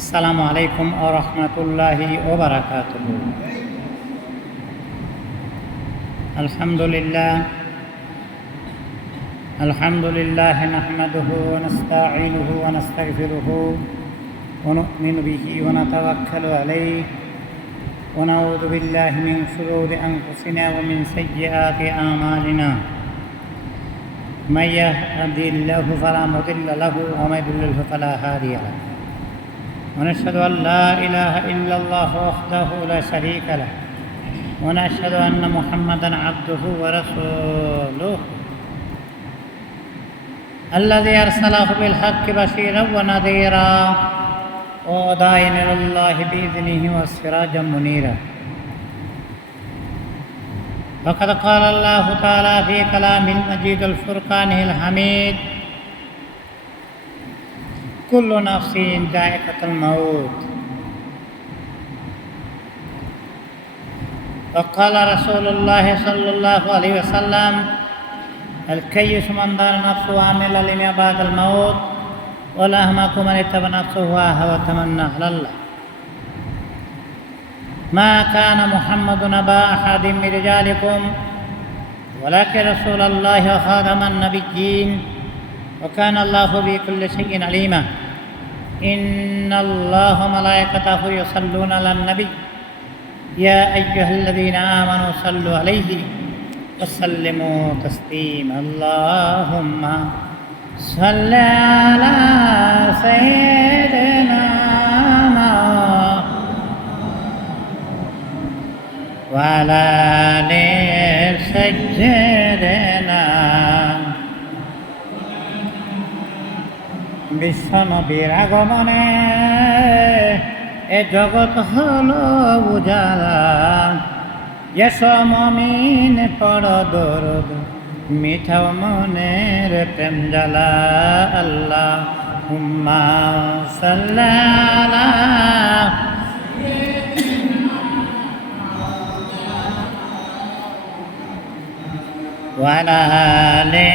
আসসালামু আলাইকুম ওয়া রাহমাতুল্লাহি ওয়া বারাকাতুহু। আলহামদুলিল্লাহ নাহমাদুহু ওয়া নাস্তাঈনুহু ওয়া নাস্তাগফিরুহু ওয়া নু'মিনু বিহি ওয়া নাতাওয়াক্কালু আলাইহি ওয়া নাউযু বিল্লাহি মিন শুরুরি আনফুসিনা ওয়া মিন সাইয়্যাতি আ'মালিনা। মান ইয়াহদিহিল্লাহু ফালা মুদিল্লা লাহু ওয়া মান ইউদ্লিলহু ফালা হাদিয়া লাহু। ونشهد أن لا إله إلا الله وحده لا شريك له ونشهد أن محمدًا عبده ورسوله الذي أرسله بالحق بشيرًا ونذيرًا وداعيًا إلى الله بإذنه وسراجًا منيرًا. وقد قال الله تعالى في كلامه المجيد الفرقانه الحميد: كل نفس ذائقة الموت. وقال رسول الله صلى الله عليه وسلم: الكيس من دار نفسه وعمل لما بعد الموت والأحمق من اتبع نفسه هواه وتمنى على الله. ما كان محمد أبا أحد من رجالكم ولكن رسول الله وخاتم النبيين وكان الله بكل شيء عليما. إن الله وملائكته يصلون على النبي يا أيها الذين آمنوا صلوا عليه وسلموا تسليما. اللهم صل على سيدنا وعلى آل سيدنا বিশ্বনবীর আগমনে এ জগৎ হলো উজালা। এসো মুমিন পড় দরুদ মিঠাও মনের প্রেম জ্বালা। আল্লাহুম্মা সাল্লি আলা ওয়া আলা আলি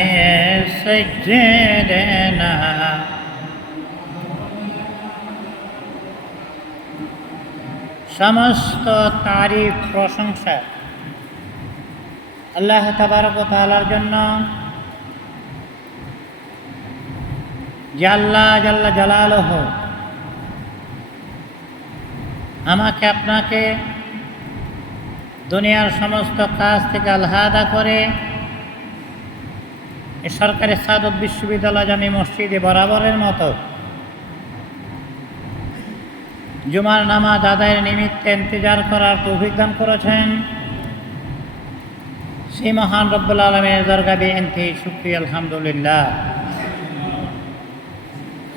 সাইয়্যিদিনা। সমস্ত তারিফ প্রশংসা আল্লাহ তাবারক ওয়া তাআলার জন্য, যে আল্লাহ জাল্লা জালালুহু আমাকে আপনাকে দুনিয়ার সমস্ত কাজ থেকে আলাদা করে সরকারি সাদত বিশ্ববিদ্যালয় জামি মসজিদে বরাবরের মতো জুমার নামাজ আদায়ের নিমিত্তে ইন্তজার করার তৌফিক দান করেছেন। সেই মহান রব্বুল আলামিনের দরগাহে বেইনতি শুকরিয়া আলহামদুলিল্লাহ।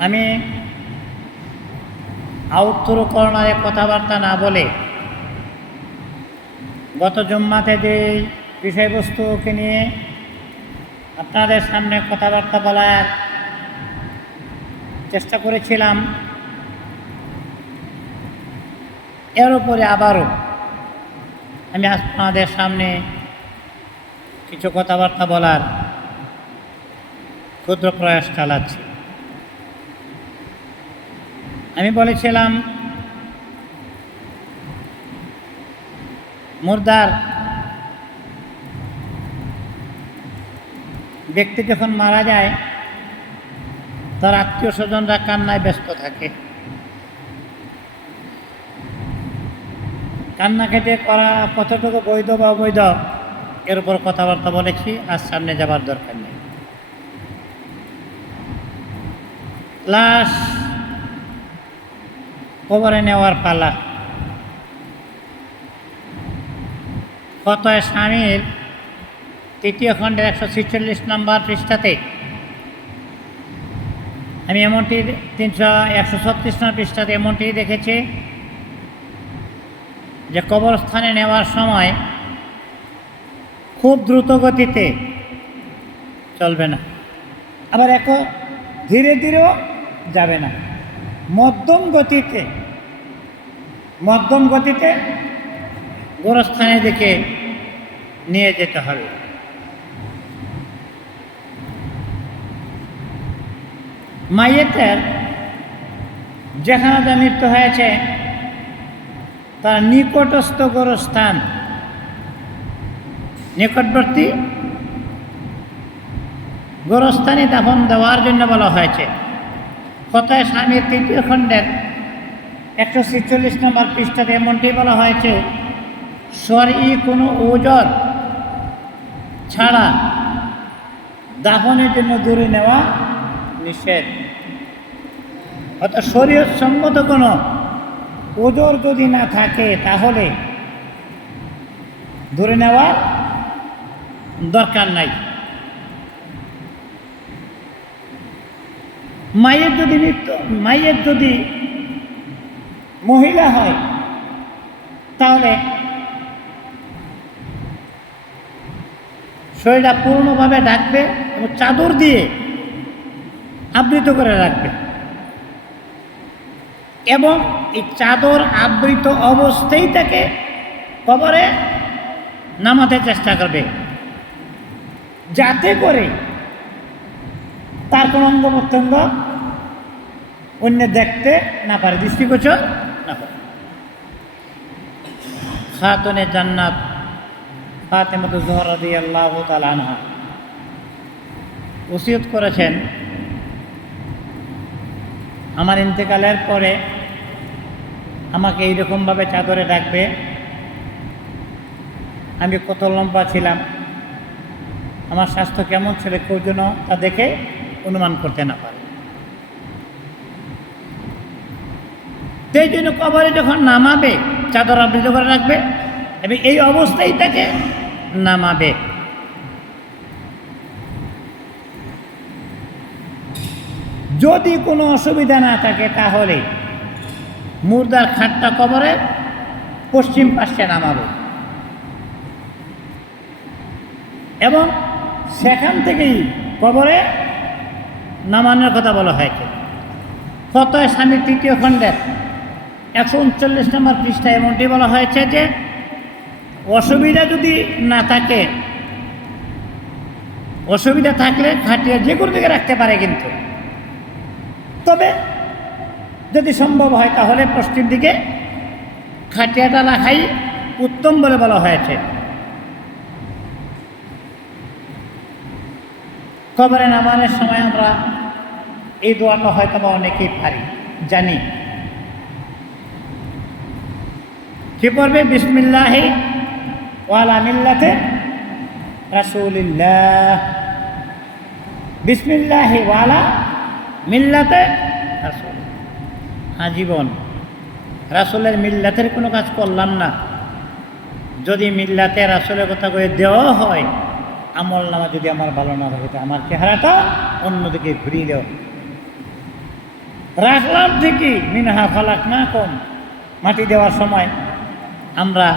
আমি আউটরো কর্নারে কথাবার্তা না বলে গত জুম্মাতে যে বিষয়বস্তুকে নিয়ে আপনাদের সামনে কথাবার্তা বলার চেষ্টা করেছিলাম, এর উপরে আবারও আমি আপনাদের সামনে কিছু কথাবার্তা বলার ক্ষুদ্র প্রয়াস চালাচ্ছি। আমি বলেছিলাম, মুর্দার ব্যক্তি যখন মারা যায় তার আত্মীয় স্বজনরা কান্নায় ব্যস্ত থাকে। কান্নাকাটি করা কতটুকু বৈধ বা অবৈধ এর উপর কথাবার্তা বলেছি, আর সামনে যাবার দরকার নেই। লাশ কবরে নেওয়ার পালা। ফতোয়া শামীল 3য় খণ্ডের 146 নম্বর পৃষ্ঠাতে আমি এমনটি 136 নম্বর পৃষ্ঠাতে এমনটি দেখেছি যে কবরস্থানে নেওয়ার সময় খুব দ্রুত গতিতে চলবে না, আবার ধীরে ধীরেও যাবে না, মধ্যম গতিতে গোরস্থানের দিকে নিয়ে যেতে হবে। মাইয়েতের যেখানে তার মৃত্যু হয়েছে তার নিকটস্থ গোরস্থান, নিকটবর্তী গোরস্থানে দাফন দেওয়ার জন্য বলা হয়েছে। ফতোয়া শামীর 3 খণ্ডের 146 নম্বর পৃষ্ঠাতে এমনটি বলা হয়েছে, শরঈ কোনো ওজর ছাড়া দাফনের জন্য দূরে নেওয়া নিষেধ। অর্থাৎ শরীয়ত সম্মত কোনো ওজর যদি না থাকে তাহলে ধরে নেওয়ার দরকার নাই। মায়ের যদি মহিলা হয় তাহলে শরীরটা পূর্ণভাবে ঢাকবে এবং চাদর দিয়ে আবৃত করে রাখবে এবং এই চাদর আবৃত অবস্থায় তাকে কবরে নামাতে চেষ্টা করবে, যাতে করে তার কোনো অঙ্গ প্রত্যঙ্গ অন্য দেখতে না পারে, দৃষ্টিগোচর না পারে। খাতুনে জান্নাত ফাতেমাতুজ জোহরা রাদিয়াল্লাহু তাআলা আনহা ওসিয়ত করেছেন, আমার ইন্তেকালের পরে আমাকে এইরকমভাবে চাদরে রাখবে। আমি কত লম্বা ছিলাম, আমার স্বাস্থ্য কেমন ছিল, কেউ যেন তা দেখে অনুমান করতে না পারে। সেই জন্য কবরে যখন নামাবে চাদর আবৃত করে রাখবে এবং এই অবস্থায় তাকে নামাবে। যদি কোনো অসুবিধা না থাকে তাহলে মুর্দার খাটটা কবরের পশ্চিম পাশে নামাবে এবং সেখান থেকেই কবরে নামানোর কথা বলা হয়েছে। ফতোয়া শামীর 3 খণ্ডের 139 নম্বর পৃষ্ঠায় এমনটি বলা হয়েছে যে অসুবিধা যদি না থাকে, অসুবিধা থাকলে খাটিয়া যে কোনো দিকে রাখতে পারে, কিন্তু তবে যদি সম্ভব হয় তাহলে পশ্চিম দিকে খাটিয়াটা রাখাই উত্তম বলে বলা হয়েছে। কবরে নামানোর সময় আমরা এই দোয়াটা হয়তো বা অনেকেই পারি, জানি। কি পড়বে? বিসমিল্লাহি ওয়ালা মিল্লাতে রাসূলিল্লাহ, বিসমিল্লাহি ওয়ালা মিল্লাতে রাসূল। আজীবন রাসূলের মিল্লাতের কোনো কাজ করলাম না, যদি মিল্লাতে রাসূলের কথা করে দেওয়া হয়, আমল নামা যদি আমার ভালো না থাকে তো আমার চেহারাটা অন্যদিকে ঘুরিয়ে দেওয়া। রাখলাম ঠিকই, মিনহা খালাকনাকুম, মাটি দেওয়ার সময় আমরা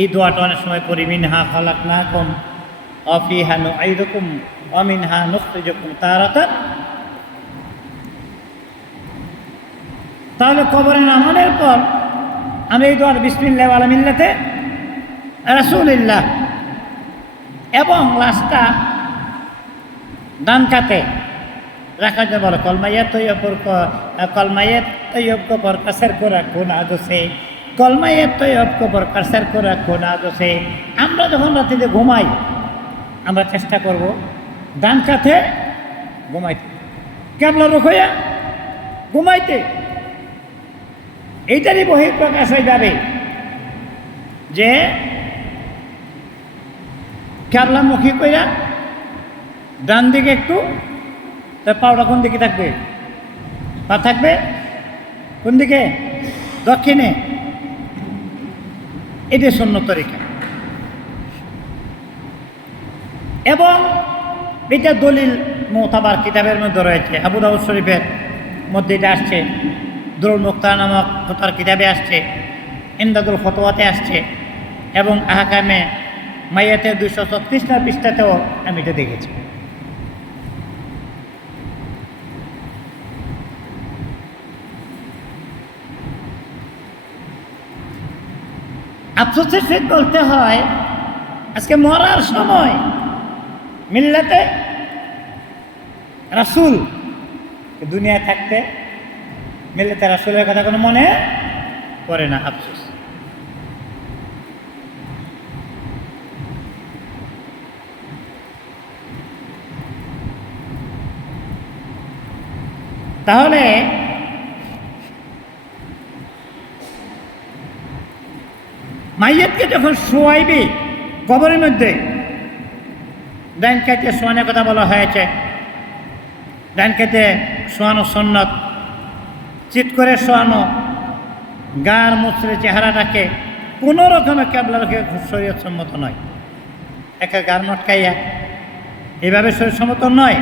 এই দোয়াটা অনেক সময় পড়ি, মিনহা খালাকনাকুম ওয়া ফিহা নুঈদুকুম ওয়া মিনহা নুখরিজুকুম তারাতান। তাহলে কবরে নামানোর পর আমি এই দোয়ার বিসমিল্লাহি ওয়ালা মিল্লাতে রাসূলিল্লাহ এবং লাশটা ডান কাতে রাখার জন্য বলো, কলমাইয়া তৈয়ব को बरकसर को रखो ना दोसे, কলমাইয়া তৈয়ব को बरकसर को रखो ना दोसे। আমরা যখন রাতে ঘুমাই আমরা চেষ্টা করব ডান কাতে ঘুমাইতে, কেবলা রুখয়া ঘুমাইতে। এইটারই বহিঃপ্রকাশ হয়ে যাবে যে কেবলামুখী কইরা ডান দিকে একটু, তার পাওটা কোন দিকে থাকবে? পা থাকবে কোন দিকে? দক্ষিণে। এটি সুন্নত তরিকা এবং এটা দলিল মুতাবার কিতাবের মধ্যে রয়েছে। আবু দাউদ শরীফের মধ্যে এটা আসছে, দুরুল মুখতার নামক ফতোয়ার কিতাবে আসছে, ইমদাদুল ফতোয়াতে আসছে এবং আহকামে মাইয়াতে 236 পৃষ্ঠাতেও আমি এটা দেখেছি। আফসোসের সহিত বলতে হয় আজকে মরার সময় মিল্লাতে রাসূল দুনিয়ায় থাকতে মিল্লাতে রাসূলের কথা কোনো মনে পড়ে না, আফসোস। তাহলে মাইয়াতকে যখন শোয়াইবে কবরের মধ্যে, ডাইন কাইতে শোয়ানোর কথা বলা হয়েছে। ডাইন কাইতে শোয়ানো সুন্নত, চিৎ করে শোয়ানো, গার মুচড়ে চেহারাটাকে কোনো রকমে কেবলা রেখে শরীয়ত সম্মত নয়। একা গার মটকাইয়া এভাবে শরীর সম্মত নয়।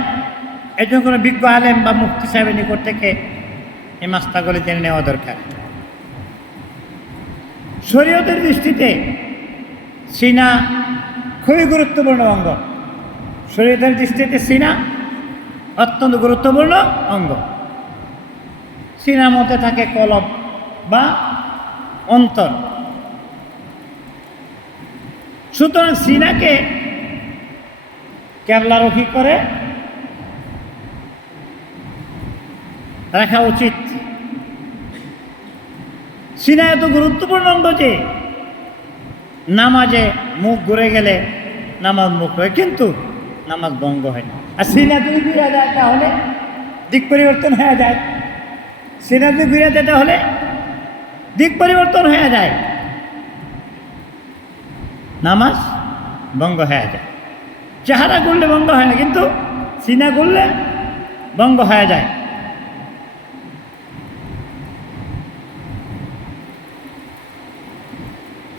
এই জন্য কোনো বিজ্ঞ আলেম বা মুফতি সাহেবের নিকট থেকে এই মাস্তাগুলি জেনে নেওয়া দরকার। শরীয়তের দৃষ্টিতে সিনা খুবই গুরুত্বপূর্ণ অঙ্গ। শরীয়তের দৃষ্টিতে সিনা অত্যন্ত গুরুত্বপূর্ণ অঙ্গ। সিনার মধ্যে থাকে কলব বা অন্তর। সুতরাং সিনাকে কেবলামুখী করে রাখা উচিত। সিনা এত গুরুত্বপূর্ণ অঙ্গ যে নামাজে মুখ ঘুরে গেলে নামাজ মুখ হয়, কিন্তু নামাজ ভঙ্গ হয় না। আর সিনা যদি ঘুরে যায় তাহলে দিক পরিবর্তন হয়ে যায়। সিনা যদি ঘুরে যায় তাহলে দিক পরিবর্তন হয়ে যায়, নামাজ ভঙ্গ হয়ে যায়। চেহারা করলে ভঙ্গ হয় না, কিন্তু সিনা করলে ভঙ্গ হয়ে যায়।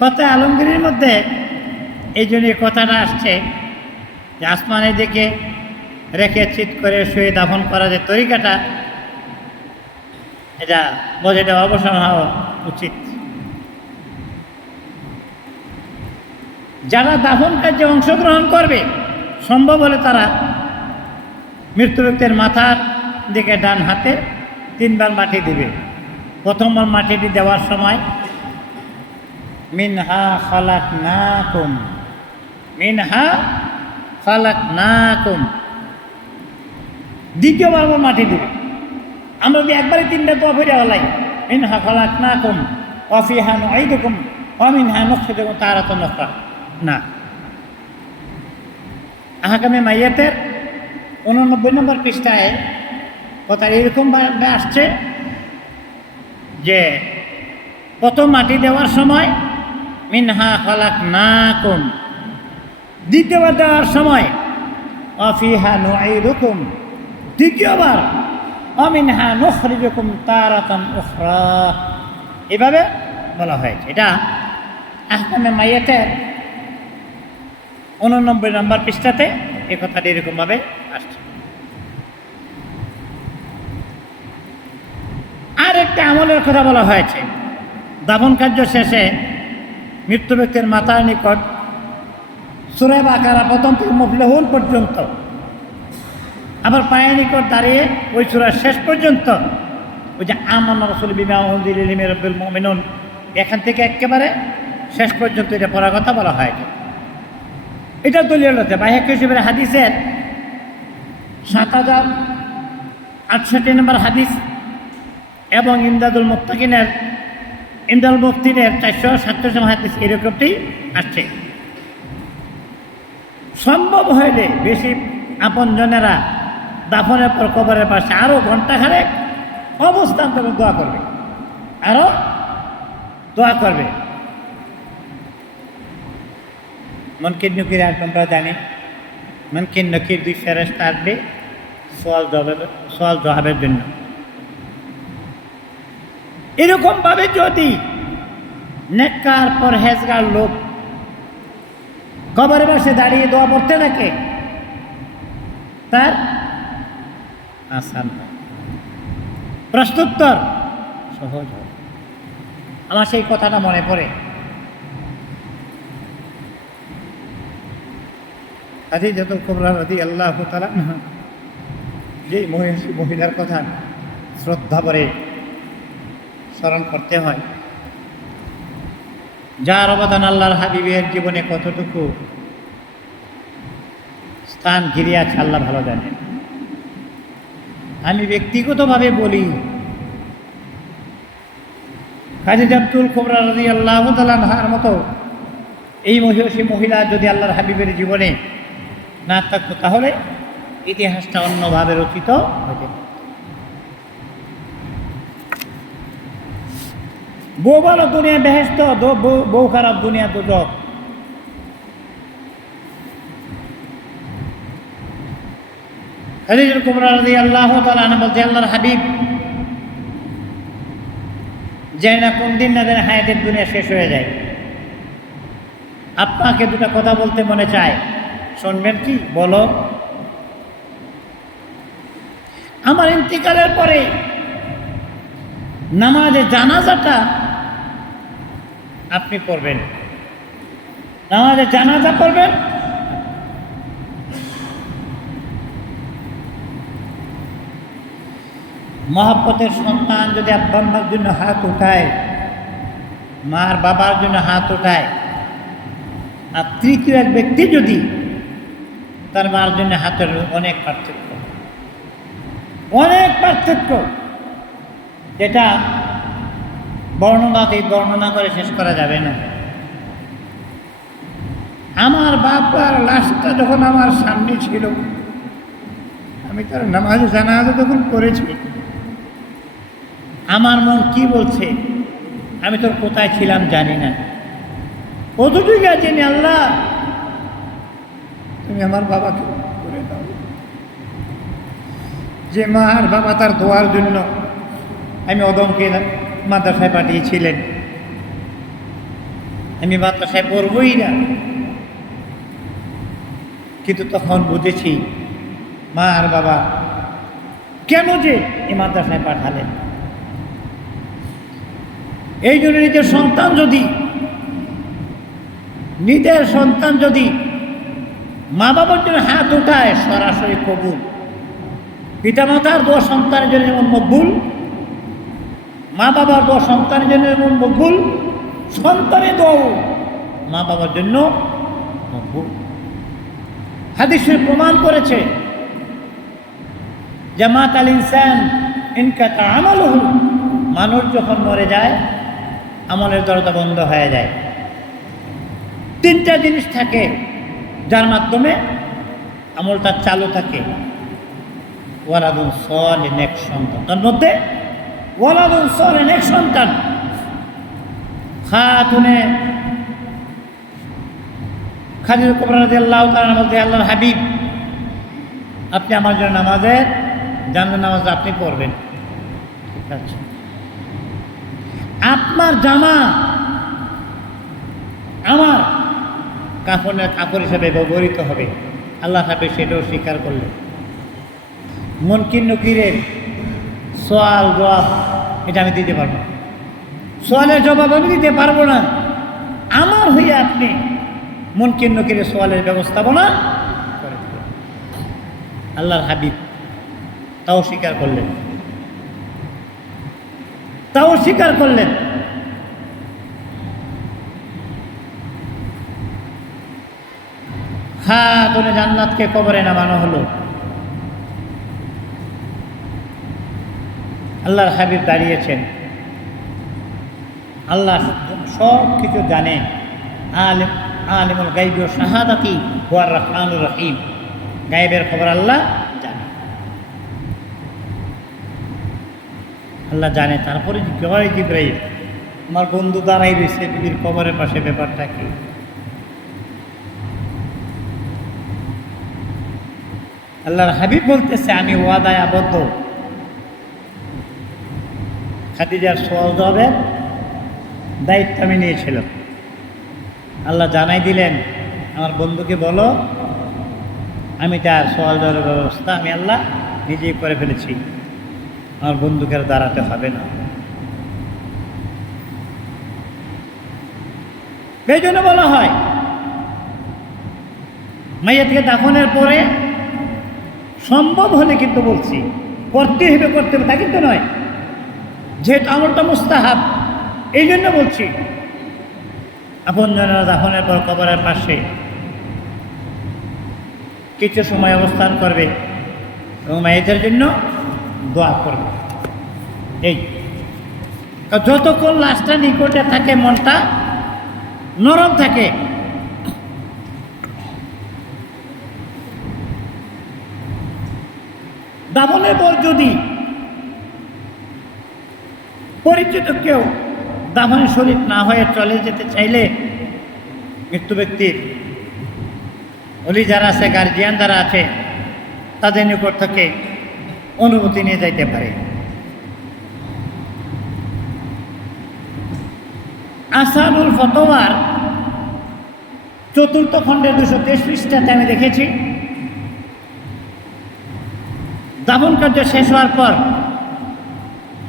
কথা আলমগীরের মধ্যে এই জন্য কথাটা আসছে যে আসমানের দিকে রেখে চিৎ করে শুয়ে দাফন করা যে তরিকাটা, এটা বোঝাটা অবসান হওয়া উচিত। যারা দাফন কার্যে অংশগ্রহণ করবে, সম্ভব হলে তারা মৃত্যু ব্যক্তির মাথার দিকে ডান হাতে 3 বার মাটি দিবে। প্রথমবার মাটিটি দেওয়ার সময় মিনহা খালাকনাকুম, মিনহা খালাকনাকুম, দ্বিতীয়বার মাটি দিবে। আমরা যদি একবারে 3টা দোয়া পড়ে হলাই, মিনহা খালাকনাকুম ওয়া ফিহা নুঈদুকুম ওয়া মিনহা নুখরিজুকুম তারাতান উখরা, না। আহকামে মাইয়াতের 89 নম্বর পৃষ্ঠায় কথা এরকমভাবে আসছে যে প্রথম মাটি দেওয়ার সময় মিনহা খালাকনাকুম, দ্বিতীয়বার দেওয়ার সময় ওয়া ফিহা নুঈদুকুম, তৃতীয়বার ওয়া মিনহা নুখরিজুকুম তারাতান উখরা, এভাবে বলা হয়েছে। এটা আহকামে মাইয়াতের 89 নম্বর পৃষ্ঠাতে এই কথাটি এরকমভাবে আসছে। আর একটা আমলের কথা বলা হয়েছে। দাফন কার্য শেষে মৃত্যু ব্যক্তির মাথার নিকট সূরা বাকারা প্রথম থেকে মুফলিহুন পর্যন্ত, আবার পায়ের নিকট দাঁড়িয়ে ওই সূরার শেষ পর্যন্ত, ওই যে আমানা রাসূলু বিমা উনজিলা ইলাইহি মির রাব্বিল মুমিনুন, এখান থেকে একেবারে শেষ পর্যন্ত এটা পড়ার কথা বলা হয়েছে। এটা দলিল হচ্ছে বাইহাকী শরীফের হাদিসের 7068 নম্বর হাদিস এবং ইমদাদুল মুত্তাকিনের 447 হাদিস এরকমটি আসছে। সম্ভব হইলে বেশি আপনজনেরা দাফনের পর কবরের পাশে আরও ঘণ্টাখানেক অবস্থান করে দোয়া করবে, আরও দোয়া করবে। মুনকির নকির তোমরা জানি, মুনকির নকির 2 ফেরেশতা আসবে সওয়াল জবাবের জন্য। এরকমভাবে যদি নেককার পরহেজগার লোক কবরের পাশে দাঁড়িয়ে দোয়া পড়তে থাকে, তার আসান প্রশ্নোত্তর সহজ হয়। আমার সেই কথাটা মনে পড়ে। খাদিজাতুল কুবরা রাদিয়াল্লাহু তাআলা আনহা, যে মহিলার কথা শ্রদ্ধা করে স্মরণ করতে হয়, যার অবদান আল্লাহর হাবিবের জীবনে কতটুকু স্থান ঘিরে আছে আল্লাহ ভালো জানেন। আমি ব্যক্তিগতভাবে বলি, খাদিজাতুল কুবরা রাদিয়াল্লাহু তাআলা আনহার মতো এই মহিষী মহিলা যদি আল্লাহর হাবিবের জীবনে না থাকতো তাহলে ইতিহাসটা অন্যভাবে রচিত হতো। বউ ভালো দুনিয়া বেহেশত, বউ খারাপ দুনিয়া দুজক। খাদিজাতুল কুবরা রাদিয়াল্লাহু তাআলা আনহা বলতে, আল্লাহর হাবিব জানি না কোন দিন না যেন হায়াতের দুনিয়া শেষ হয়ে যায়, আপনাকে দুটা কথা বলতে মনে চায়, শুনবেন কি? বলো। আমার ইন্তিকালের পরে নামাজে জানাজাটা আপনি পড়বেন, নামাজে জানাজা পড়বেন। মহব্বতের সন্তান যদি আব্বা আম্মার জন্য হাত উঠায়, মার বাবার জন্য হাত উঠায়, আর তৃতীয় এক ব্যক্তি যদি তার মার জন্য হাতের, অনেক পার্থক্য, অনেক পার্থক্য, যেটা বর্ণনা করে শেষ করা যাবে না। আমার বাবার লাশটা যখন আমার সামনে ছিল, আমি তার নামাজে জানাজা যখন করেছি, আমার মন কি বলছে আমি তোর কোথায় ছিলাম জানি না, কতটুকু জানি, আল্লাহ তুমি আমার বাবাকে করে দাও। যে মা আর বাবা তার দোয়ার জন্য আমি অদমকে মাদ্রাসায় পাঠিয়েছিলেন, আমি মাদ্রাসায় পড়বই না, কিন্তু তখন বুঝেছি মা আর বাবা কেন যে এই মাদ্রাসায় পাঠালেন। এই জন্য নিজের সন্তান যদি মা বাবার জন্য হাত উঠায়, সরাসরি কবুল। পিতামাতার দোয়া সন্তানের জন্য যেমন মকবুল, মা বাবার দোয়া সন্তানের জন্য যেমন মকবুল, সন্তানের দোয়া মা বাবার জন্য মকবুল। হাদিসে প্রমাণ করেছে জামাত আল ইনসান ইনকাতা আমালুহু, মানুষ যখন মরে যায় আমলের দরজা বন্ধ হয়ে যায়। তিনটা জিনিস থাকে যার মাধ্যমে আমলটা চালু থাকে। ওয়ালাদুন সালিহ, নেক সন্তান, তার মধ্যে ওয়ালাদুন সালিহ, নেক সন্তান। খাতুনে খাদিজাতুল কুবরা রাদিয়াল্লাহু তাআলা বলতে, আল্লাহর হাবিব আপনি আমার জন্য জানাজার নামাজ আপনি পড়বেন, ঠিক আছে। আপনার জামা আমার কাপড় হিসাবে ব্যবহৃত হবে, আল্লাহ হাবিব সেটাও স্বীকার করলেন। মুনকির নকিরের সওয়াল জবাব এটা আমি দিতে পারবো, সওয়ালের জবাব আমি দিতে পারবো না। আমার হয়ে আপনি মুনকির নকিরের সওয়ালের ব্যবস্থাপনা করে দিলেন। আল্লাহর হাবিব তাও স্বীকার করলেন। খাতুনে জান্নাতকে কবরে নামানো হলো। আল্লাহর হাবিব দাঁড়িয়েছেন, আল্লাহ সব কিছু জানেন। আলিমুল গায়বি ওয়া শাহাদাতি হুয়ার রহমানুর রহিম, গায়েবের খবর আল্লাহ জানে, আল্লাহ জানে। তারপরে জিবরাইল, আমার বন্ধু দাঁড়াই রয়েছে বিবির কবরের পাশে, ব্যাপারটা কি? আল্লাহর হাবিব বলতেছে, আমি ওয়াদায় আবদ্ধ। খাদিজার সওয়াল জবাবের দায়িত্ব আমি নিয়েছিলাম। আল্লাহ জানাই দিলেন, আমার বন্ধুকে বলো আমি তার সওয়াল জবাবের ব্যবস্থা আমি আল্লাহ নিজেই করে ফেলেছি, আমার বন্ধুকে আর দাঁড়াতে হবে না। এই জন্য বলা হয় মাইয়াতকে দাফনের পরে সম্ভব হলে, কিন্তু বলছি করতে হবে তা কিন্তু নয়, যেহেতু আমলটা মুস্তাহাব, এই জন্য বলছি আপনজনেরা দাফনের পর কবরের পাশে কিছু সময় অবস্থান করবে এবং মায়েদের জন্য দোয়া করবে। এই যতক্ষণ লাশটা নিকটে থাকে মনটা নরম থাকে। দাফনের পর যদি পরিচিত কেউ দাফনের শরীর না হয়ে চলে যেতে চাইলে মৃত্যু ব্যক্তির ওলি যারা আছে, গার্জিয়ান যারা আছে, তাদের নিকট থেকে অনুমতি নিয়ে যাইতে পারে। আসানুল ফতোয়ার 4th খণ্ডের 223 পৃষ্ঠাতে আমি দেখেছি, দাফন কার্য শেষ হওয়ার পর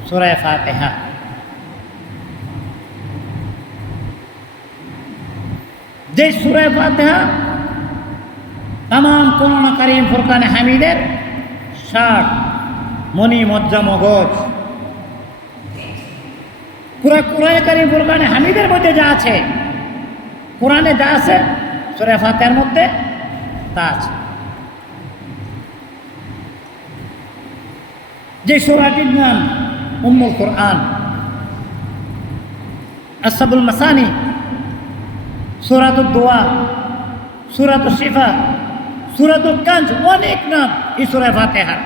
সূরা ফাতিহা, যে সূরা ফাতিহা তামাম কোরআন কারীম ফুরকানে হামিদের 60 মনি মজ্জা মগজ, পুরা কোরআন কারীম ফুরকানে হামিদের মধ্যে যা আছে, কোরআনে যা আছে সূরা ফাতিহার মধ্যে তা আছে। যে সূরাটির নাম উম্মুল কোরআন, আসহাবুল মাসানি, সূরাতুদ দোয়া, সূরাতুশ শিফা, সূরাতুল কানজ, অনেক নাম এই সূরা ফাতিহার।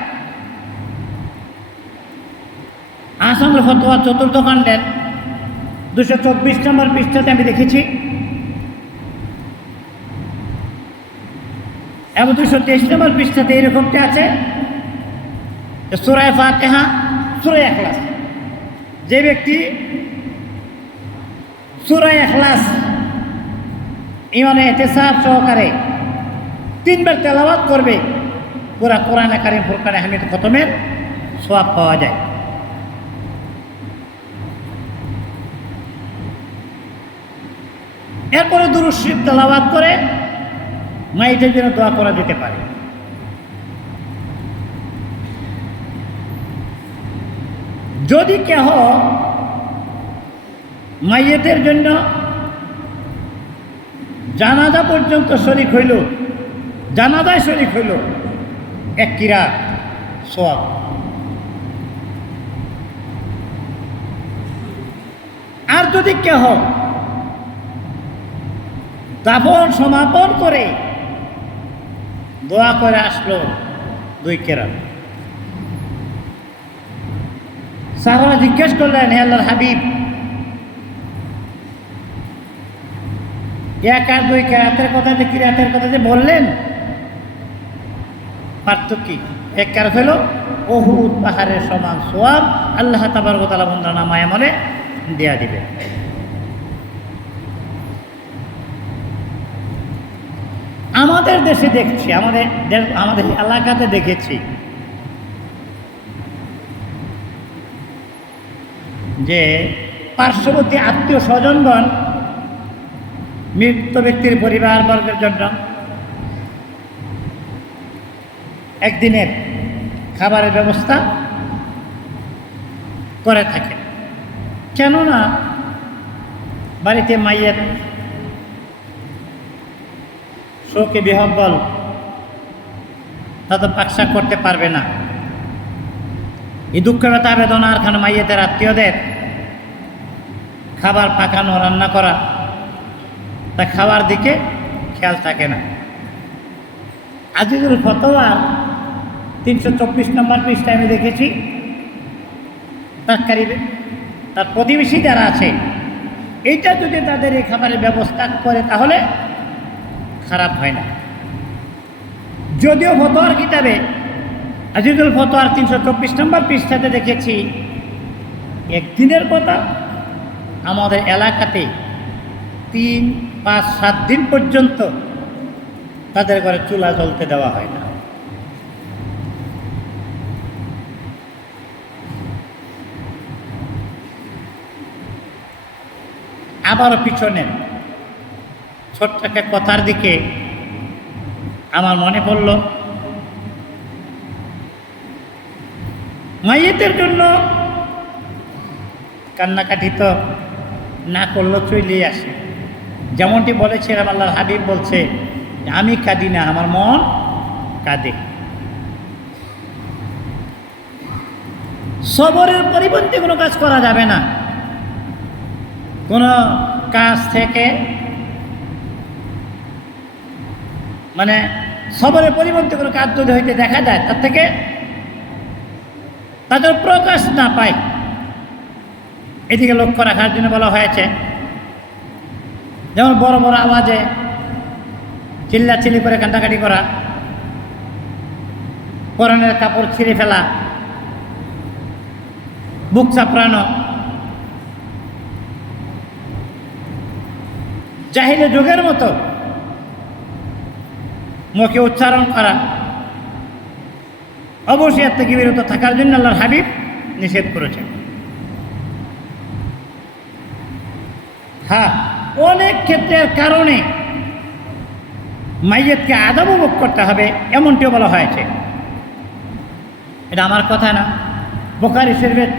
আসানুল ফতোয়া 4th খণ্ডের 224 নম্বর পৃষ্ঠাতে আমি দেখেছি, এবং 223 নম্বর পৃষ্ঠাতে এরকমটি আছে, সূরা ফাতিহা, সূরা ইখলাস। যে ব্যক্তি সূরা ইখলাস ইমানে ইহতিসাব সহকারে 3 বার তেলাওয়াত করবে, পুরা কোরআনে কারীম ফুরকানে হামিদ খতমের সওয়াব পাওয়া যায়। এরপরে দুরূদ শরীফ তেলাওয়াত করে মাইটের জন্য দোয়া করা যেতে পারে। যদি কেহ মাইয়েতের জন্য জানাজা পর্যন্ত শরীক হইল, জানাজায় শরীক হইল, 1 কিরাত সওয়াব। আর যদি কেহ দাফন সমাপন করে দোয়া করে আসলো, 2 কিরাত। সাহাবারা জিজ্ঞেস করলেন, হে আল্লাহর হাবিব, 1 আর 2 কিরাতের কথা, যে কিরাতের কথা যে বললেন, পার্থক্য কি? 1 কিরাত হলো উহুদ পাহাড়ের সমান সওয়াব, আল্লাহ তাবারক ওয়া তাআলা বান্দার নামায় আমলে দেয়া দিবে। আমাদের দেশে দেখছি, আমাদের এলাকাতে দেখেছি যে পার্শ্ববর্তী আত্মীয় স্বজনগণ মৃত ব্যক্তির পরিবারবর্গের জন্য একদিনের খাবারের ব্যবস্থা করে থাকে। কেননা বাড়িতে মাইয়ের শোকে বিহব্বল, তা তো পাকশাক করতে পারবে না। এই দুঃখ ব্যথা বেদনার খান মাইয়েদের আত্মীয়দের খাবার পাকানো, রান্না করা, তা খাওয়ার দিকে খেয়াল থাকে না। আজিজুল ফতোয়া 324 নম্বর পৃষ্ঠায় আমি দেখেছি, তার প্রতিবেশী যারা আছে, এইটা যদি তাদের এই খাবারের ব্যবস্থা করে তাহলে খারাপ হয় না। যদিও ফতোয়ার কিতাবে আজিজুল ফতোয়ার 324 নম্বর পৃষ্ঠাতে দেখেছি, একদিনের কথা আমাদের এলাকাতে 3, 5, 7 দিন পর্যন্ত তাদের ঘরে চুলা জ্বলতে দেওয়া হয় না। আবারও পিছনের ছোট্ট একটা কথার দিকে আমার মনে পড়ল, মাইয়েতের জন্য কান্নাকাটি তো না করলেও চলেই আসে। যেমনটি বলেছিলাম, আল্লাহর হাবিব বলছে, আমি কাঁদি না, আমার মন কাঁদে। সবরের পরিপন্থী কোনো কাজ করা যাবে না। কোনো কাজ থেকে মানে সবরের পরিবর্তে কোনো কাজ যদি হইতে দেখা যায়, তার থেকে তাদের প্রকাশ না পায়, এদিকে লক্ষ্য রাখার জন্য বলা হয়েছে। যেমন বড় বড় আওয়াজে চিল্লাচিল্লি করে কান্দাকাটি করা, পরনের কাপড় ছিঁড়ে ফেলা, বুক চাপড়ানো, জাহিলি যুগের মতো মুখে উচ্চারণ করা, অবশ্যই এর থেকে বিরত থাকার জন্য আল্লাহর হাবিব নিষেধ করেছেন। হ্যাঁ, অনেক ক্ষেত্রের কারণে মাইয়্যিতকে আযাব ভোগ করতে হবে এমনটিও বলা হয়েছে। এটা আমার কথা না, বুখারী শরীফের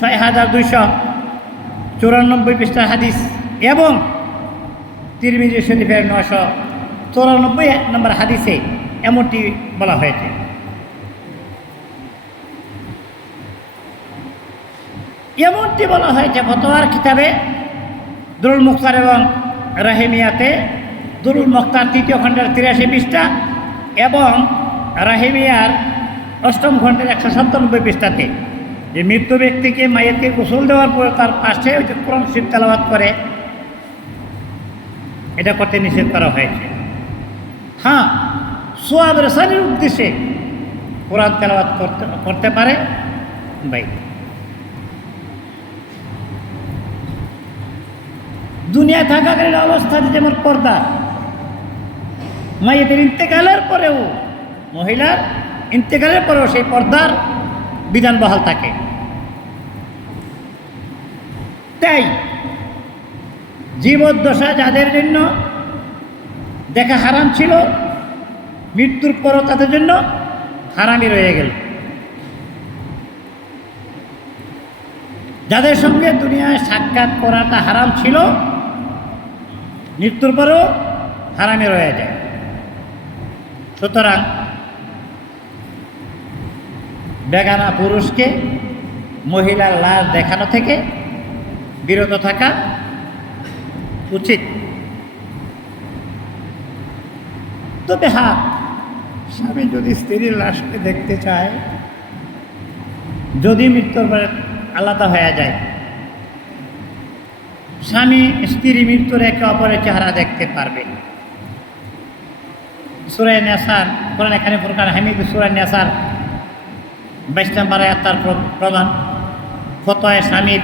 6294 পৃষ্ঠার হাদিস এবং তিরমিজি শরীফের 994 নম্বর হাদিসে এমনটি বলা হয়েছে। এমনটি বলা হয়েছে ফতোয়ার কিতাবে দুরুল মুখতার এবং রাহিমিয়াতে, দুরুল মুখতার 3য় খণ্ডের 83 পৃষ্ঠা এবং রাহিমিয়ার 8ম খণ্ডের 197 পৃষ্ঠাতে, যে মৃত্যু ব্যক্তিকে মাইয়্যিতকে গোসল দেওয়ার পরে তার পাশে ওই যে কোরআন শরীফ তেলাওয়াত করে, এটা করতে নিষেধ করা হয়েছে। হ্যাঁ, সোয়াব রেসানির উদ্দেশ্যে কোরআন তেলাওয়াত করতে পারে ভাই। দুনিয়া থাকাকালীন অবস্থাতে যেমন পর্দা, মাইয়্যিতের ইন্তেকালের পরেও, মহিলার ইন্তেকালের পরেও সেই পর্দার বিধান বহাল থাকে। তাই জীবদ্দশা যাদের জন্য দেখা হারাম ছিল, মৃত্যুর পরও তাদের জন্য হারামই রয়ে গেল। যাদের সঙ্গে দুনিয়ায় সাক্ষাৎ করাটা হারাম ছিল, মৃত্যুর পরও হারামে রয়ে যায়। সুতরাং বেগানা পুরুষকে মহিলার লাশ দেখানো থেকে বিরত থাকা উচিত। তবে হ্যাঁ, স্বামী যদি স্ত্রীর লাশকে দেখতে চায়, যদি মৃত্যুর পরে আলাদা হয়ে যায়, স্বামী স্ত্রী মৃত্যুর একে অপরের চেহারা দেখতে পারবে। সূরা নিসার, কোরআন এখানে ফুরকান হামিদ সূরা নিসার 22 নম্বর আয়াত তার প্রমাণ। ফতোয়া স্বামীর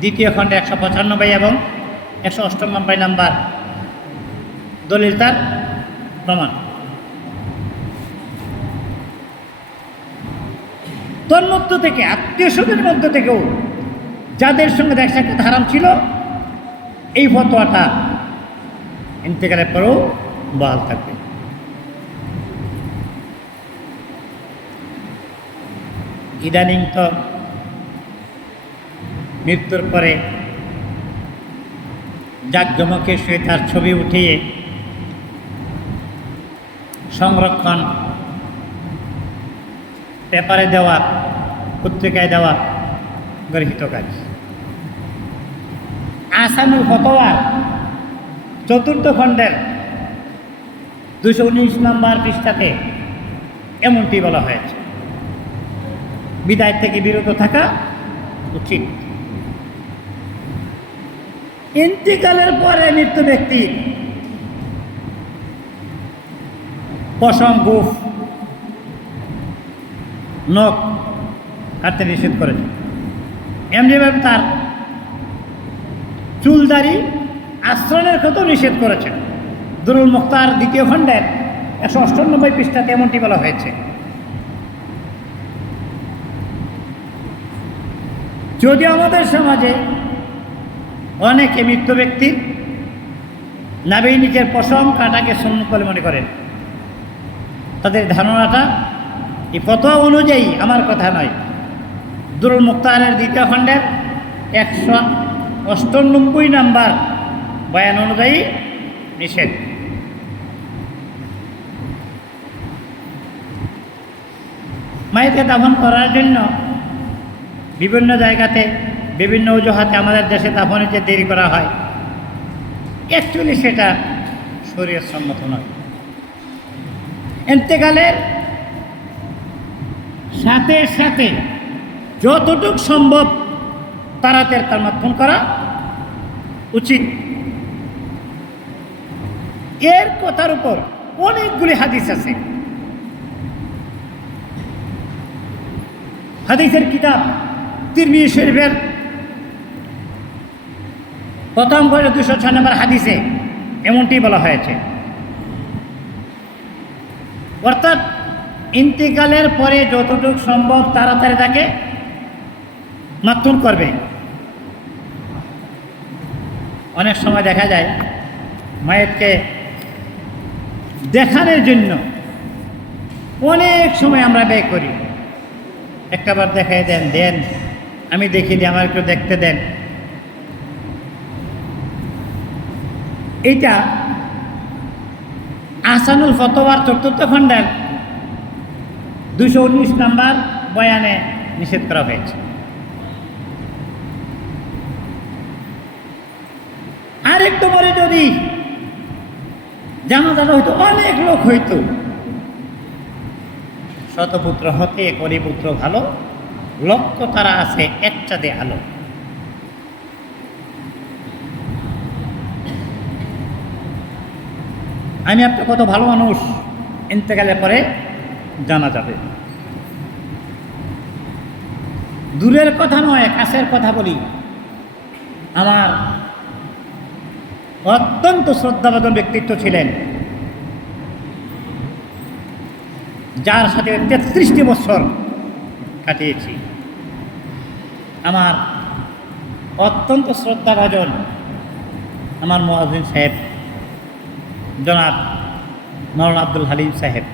2য় খণ্ডে 195 এবং 198 নম্বর দলিল তার প্রমাণ। তন্মধ্য থেকে আত্মীয় স্বজনের মধ্য থেকেও যাদের সঙ্গে দেখা সাক্ষাৎ হারাম ছিল, এই ফতোয়াটা ইন্তেকালের পরেও বহাল থাকবে। ইদানিং তো মৃত্যুর পরে জাঁকজমকের সহিত তার ছবি উঠিয়ে সংরক্ষণ, পেপারে দেওয়া, পত্রিকায় দেওয়া গর্হিত কাজ। আহসানুল ফতোয়া 4th খণ্ডের 219 নম্বর পৃষ্ঠাতে এমনটি বলা হয়েছে। বিদায় থেকে বিরত থাকা উচিত। ইন্তেকালের পরে মৃত্যু ব্যক্তির পশম, গোঁফ, নখ কাটতে নিষেধ করেছে। এমনিভাবে তার চুলদাড়ি আশ্রয়ের কথাও নিষেধ করেছেন। দুরুল মুখতার 2য় খণ্ডের 198 পৃষ্ঠাতে এমনটি বলা হয়েছে। যদিও আমাদের সমাজে অনেকে মৃত্যু ব্যক্তির নাভির নিচের পশম কাটাকে সুন্নাত বলে মনে করেন, তাদের ধারণাটা এই ফতোয়া অনুযায়ী, আমার কথা নয়, দুরুল মুখতারের 2য় খণ্ডের 198 নম্বর বয়ান অনুযায়ী নিষেধ। মাইয়িতকে দাফন করার জন্য বিভিন্ন জায়গাতে বিভিন্ন অজুহাতে আমাদের দেশে দাফনে যে দেরি করা হয়, অ্যাকচুয়ালি সেটা শরীয়ত সম্মত নয়। ইন্তেকালের সাথে সাথে যতটুকু সম্ভব তাড়াতাড়ি তার মাধ্যম করা উচিত। এর কথার উপর অনেকগুলি হাদিস আছে। হাদিসের কিতাব তিরমিজি শরীফের প্রথম খণ্ডে 206 নম্বর হাদিসে এমনটি বলা হয়েছে, অর্থাৎ ইন্তেকালের পরে যতটুকু সম্ভব তাড়াতাড়ি তাকে মাধ্যম করবে। অনেক সময় দেখা যায় মায়েরকে দেখানোর জন্য অনেক সময় আমরা ব্যয় করি। একটাবার দেখাই দেন, আমি দেখিনি, আমার একটু দেখতে দেন। এইটা আহসানুল ফতোয়ার 4th খণ্ডের 219 নম্বর বয়ানে নিষেধ করা হয়েছে। আরেকটু পরে যদি জানাজাটা হইতো, অনেক লোক হইতো, শতপুত্র হতে করিপুত্র ভালো, লক্ষ তারা আছে একটাতে আলো। আমি একটা কত ভালো মানুষ, ইন্তেকালের পরে জানা যাবে। দূরের কথা নয়, কাছের কথা বলি। আমার অত্যন্ত শ্রদ্ধাভাজন ব্যক্তিত্ব ছিলেন, যার সাথে 33টি বছর কাটিয়েছি। আমার অত্যন্ত শ্রদ্ধাভাজন আমার মুয়াজ্জিন সাহেব জনাব মাওলানা আব্দুল হালিম সাহেব।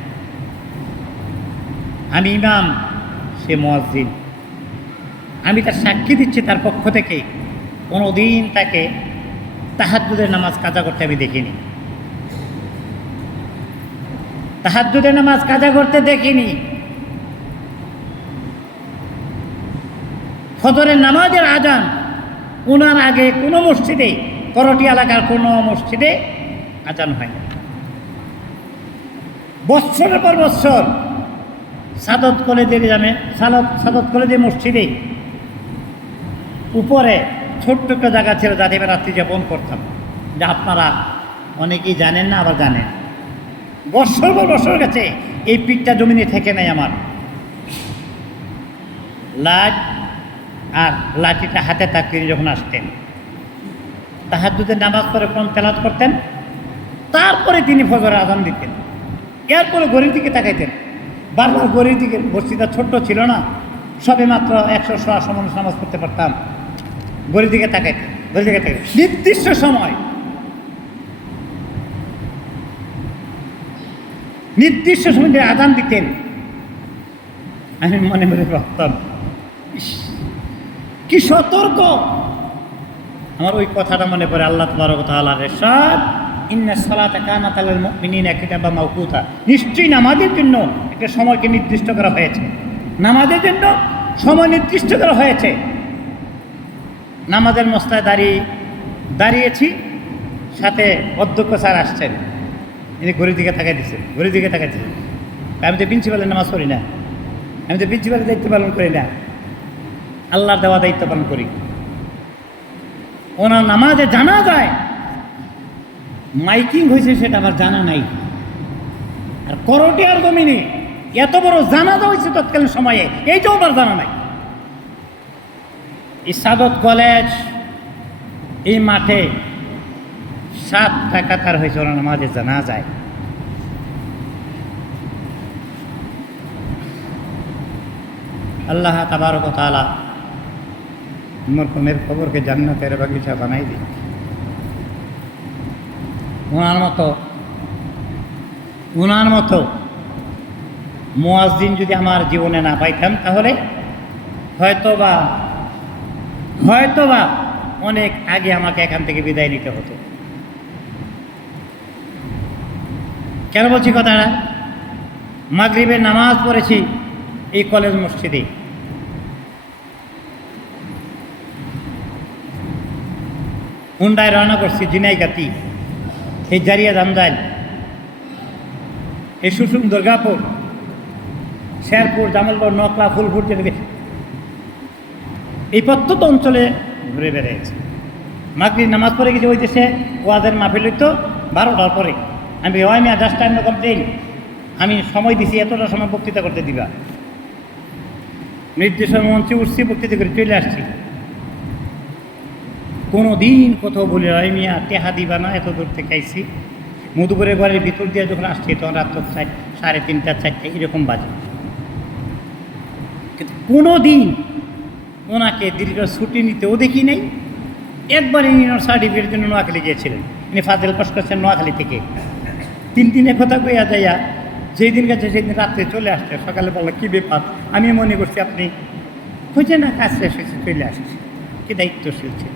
আমি ইমাম, সে মুয়াজ্জিন। আমি তার সাক্ষী দিচ্ছি, তার পক্ষ থেকে কোনোদিন তাকে তাহাজ্জুদের নামাজ কাজা করতে আমি দেখিনি। তাহাজ্জুদের নামাজ কাজা করতে দেখিনি। ফজরের নামাজের আজান ওনার আগে কোনো মসজিদে, করটি এলাকার কোনো মসজিদে আজান হয় না। বৎসরের পর বৎসর সাদত কলেজের সাদত কলেজের মসজিদে উপরে ছোট্ট একটা জায়গা ছিল, যাতে আমি রাত্রি যাপন করতাম। যা আপনারা অনেকেই জানেন না, আবার জানেন। বৎসর পর বৎসর গেছে, এই পিঠটা জমিনে থেকে নাই আমার। লাঠ আর লাঠিটা হাতে তাকিয়ে যখন আসতেন, তাহাজ্জুদের নামাজ পড়ে কোন তেলাওয়াত করতেন, তারপরে তিনি ফজরের আজান দিতেন। এরপরে ঘড়ির দিকে তাকাইতেন, বারবার ঘড়ির দিকে। মসজিদটা ছোট্ট ছিল না, সবে মাত্র 100 মানুষ নামাজ পড়তে পারতাম। ঘড়ির দিকে তাকাইতেন, ঘড়ির দিকে তাকাইতেন, নির্দিষ্ট সময়, নির্দিষ্ট সময় আজান দিতেন। আমি মনে মনে ভাবতাম, কি সতর্ক। আমার ওই কথাটা মনে পড়ে, আল্লাহ তাবারক ওয়া তাআলার ইরশাদ, ইন্না সালাতা কানাত আলাল মুমিনিনা কিতাবাম মাওকুতা। নিশ্চয়ই নামাজের জন্য একটা সময়কে নির্দিষ্ট করা হয়েছে। নামাজের জন্য সময় নির্দিষ্ট করা হয়েছে। নামাজের মসলায় দাঁড়িয়েছি, সাথে অধ্যক্ষ স্যার আসছেন, ইনি ঘড়ির দিকে তাকাই দিচ্ছেন, ঘড়ির দিকে তাকাই দিচ্ছেন। আমি তো প্রিন্সিপালের নামাজ পড়ি না, আমি তো প্রিন্সিপালের দায়িত্ব পালন করি না, আল্লাহর দেওয়া দায়িত্ব পালন করি। ওনার নামাজে জানা যায় মাইকিং হয়েছে, সেটা আমার জানা নাই। আর করটিয়ার জমিনে এত বড় জানাজা হয়েছে তৎকালীন সময়ে, এইটাও আমার জানা নাই। এই সাদত কলেজ, এই মাঠে 7 কাতার হয়েছে, ওনার নামাজে জানা যায়। আল্লাহ তাবারক ওয়া তাআলা মরহুমের কবরকে জান্নাতের বাগিচা বানাই দিন। ওনার মতো মুয়াজ্জিন যদি আমার জীবনে না পাইতাম, তাহলে হয়তোবা অনেক আগে আমাকে এখান থেকে বিদায় নিতে হতো। কেন বলছি কথাটা? মাগরিবের নামাজ পড়েছি এই কলেজ মসজিদে। হুন্ডায় রওনা করছি জিনাইগাতি, এই জারিয়া দামদাইল, এই সুসুম দুর্গাপুর, শেরপুর, জামালপুর, নকলা, ফুলপুর, যেদিকে এই প্রত্যন্ত অঞ্চলে ঘুরে বেড়াইছে। মাগরিব নামাজ পড়ে গেছে ওই দেশে ওয়াদের মাহফিল হইতো 12টার পরে। আমি হয় মিয়া জাস্ট টাইম কমপ্লেন, আমি সময় দিছি এতটা সময় বক্তৃতা করতে দিবা। নির্দেশন মঞ্চে উঠছি, বক্তৃতা করে চলে আসছি। কোনো দিন কোথাও বলে হয় মিয়া টেহা দিবা না, এত দূর থেকে আইছি। মধুপুরের ঘরের ভিতর দিয়ে যখন আসছি তখন রাত 3:30 4টা এরকম বাজে। কিন্তু কোনো দিন ওনাকে দীর্ঘ ছুটি নিতেও দেখি নাই। একবার ইনি সার্টিফিকেটের জন্য নোয়াখালী গিয়েছিলেন, ইনি ফাজেল পাস করছেন নোয়াখালী থেকে। 3 দিনের কথা কইয়া যাইয়া যেই দিন গেছে সেই দিন রাত্রে চলে আসছে। সকালে বললো কী ব্যাপার, আমি মনে করছি আপনি খুঁজে না কাজ শেষ হয়েছে চলে আসছে। কি দায়িত্বশীল ছিল।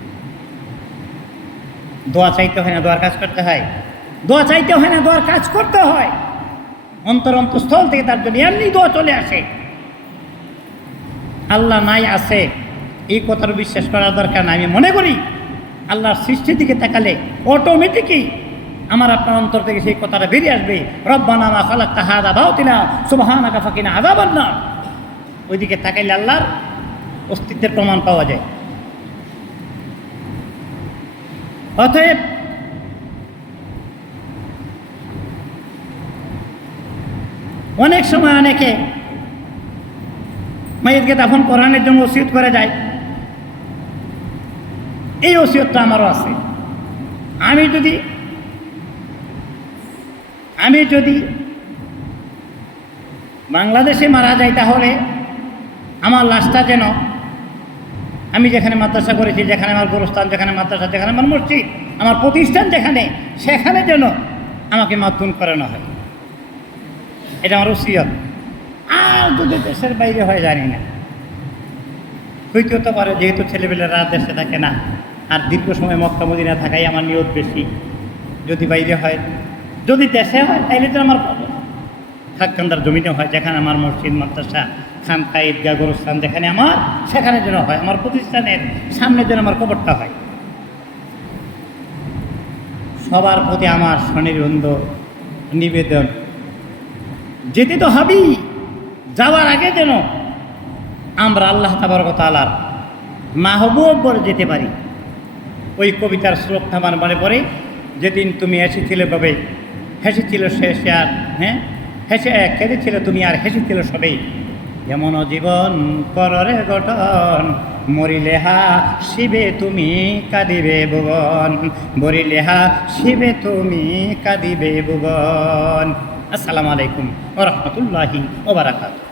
দোয়া চাইতে হয় না, দোয়ার কাজ করতে হয়। দোয়া চাইতে হয় না, দোয়ার কাজ করতে হয়। অন্তরস্থল থেকে তার জন্য এমনি দোয়া চলে আসে। আল্লাহ নাই আছে এই কথার বিশ্বাস করার দরকার না। আমি মনে করি আল্লাহর সৃষ্টির দিকে তাকালে অটোমেটিকই আমার আপনার অন্তর থেকে সেই কথাটা বেরিয়ে আসবে, রব্বানা মা খালাকতা হাযা বাতিলা সুবহানাকা ফাকিনা আযাবান নার। ওইদিকে তাকাইলে আল্লাহর অস্তিত্বের প্রমাণ পাওয়া যায়। অতএব অনেক সময় অনেকে মাইয়িতকে দাফন করানোর জন্য ওসিয়ত করে যায়। এই ওসিয়তটা আমারও আছে। আমি যদি বাংলাদেশে মারা যাই, তাহলে আমার লাশটা যেন আমি যেখানে মাদ্রাসা করেছি, যেখানে আমার গোরস্থান, যেখানে মাদ্রাসা, যেখানে আমার মসজিদ, আমার প্রতিষ্ঠান যেখানে, সেখানে যেন আমাকে মাধ্যম করানো হয়। এটা আমার ওসিয়ত। আর যদি দেশের বাইরে হয় জানি না, হইতে হতে পারে, যেহেতু ছেলেপেলেরা দেশে থাকে না, আর দীর্ঘ সময় মক্কা মদিনা থাকাই আমার নিয়ত বেশি। যদি বাইরে হয়, যদি দেশে হয় তাইলে তো আমার খানকান্দার জমিনে হয়, যেখানে আমার মসজিদ, মাদ্রাসা, খানকা, ঈদগাহ, গোরস্থান যেখানে আমার, সেখানে যেন হয়। আমার প্রতিষ্ঠানের সামনে যেন আমার কবরটা হয়। সবার প্রতি আমার স্বনির্বন্ধ নিবেদন, যেতে তো হবেই, যাওয়ার আগে যেন আমরা আল্লাহ তাবারক ওয়া তাআলার মাহবুব বলে যেতে পারি। ওই কবিতার শ্লোকটা আমার মনে পড়ে, যেদিন তুমি এসেছিলে ভাবে হেসেছিল শেষে, আর হেসে কেঁদেছিল তুমি আর হেসেছিল সবেই। এমন জীবন কররে গঠন, মরিলেহা শিবে তুমি কাঁদিবে ভুবন, মরিলেহা শিবে তুমি কাঁদিবে ভুবন। আসসালামু আলাইকুম ওয়া রাহমাতুল্লাহি ওয়া বারাকাতুহু।